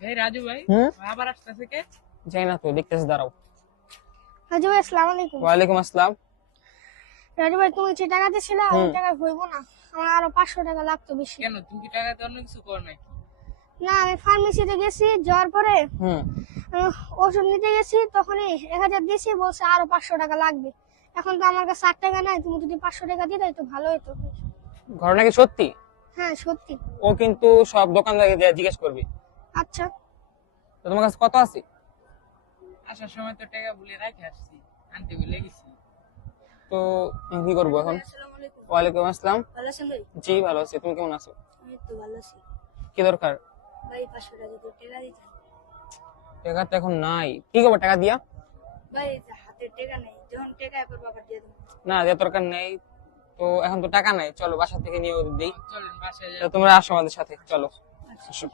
এই রাজু ভাই হুম আবার আসতেছে কে? যাই না তো, দেখতেছি, দাঁড়াও। রাজু ভাই আসসালামু আলাইকুম। ওয়ালাইকুম আসসালাম। রাজু ভাই তুমি যে টাকা দিয়েছিলে ওই হুম টাকা হইব না, আমার আরো 500 টাকা লাগতো বেশি। কেন তুমি কি টাকা দিয়ে অন্য কিছু কর নাকি? না আমি ফার্মেসিতে গেছি, যাওয়ার পরে হুম ওষুধ নিতে গেছি, তখনই 1000 দিয়েছি, বলছে আরো 500 টাকা লাগবে। এখন তো আমার কাছে 8 টাকা নাই, তুমি যদি 500 টাকা দিতে তো ভালো হতো। ঘটনা কি সত্যি? হ্যাঁ সত্যি। ও কিন্তু সব দোকানদারকে জিজ্ঞেস করবি। আচ্ছা তো তোমার কাছে কত আছে? আসার সময় তো টাকা ভুলে রাখে আসছি, আনতে ভুলে গেছি। তো আমি কি করবো এখন? আসসালামু আলাইকুম। ওয়ালাইকুম আসসালাম। ভালো আছেন ভাই? জি ভালো আছি, তুমি কেমন আছো? আমি তো ভালো আছি কি দরকার? ভাই। 500 টাকা যদি টাকা দিতেন। টাকা তো এখন নাই, কি করবো টাকা দিয়া? ভাই হাতে টাকা নেই, যখন টাকা একবার বাবা দিয়ে দেবো। না, দেওয়ার দরকার নেই। তো এখন তো টাকা নাই, চলো বাসা থেকে নিয়ে দিই। চলেন বাসায় যাই। তো তোমরা আসো আমাদের সাথে, চলো। আসো।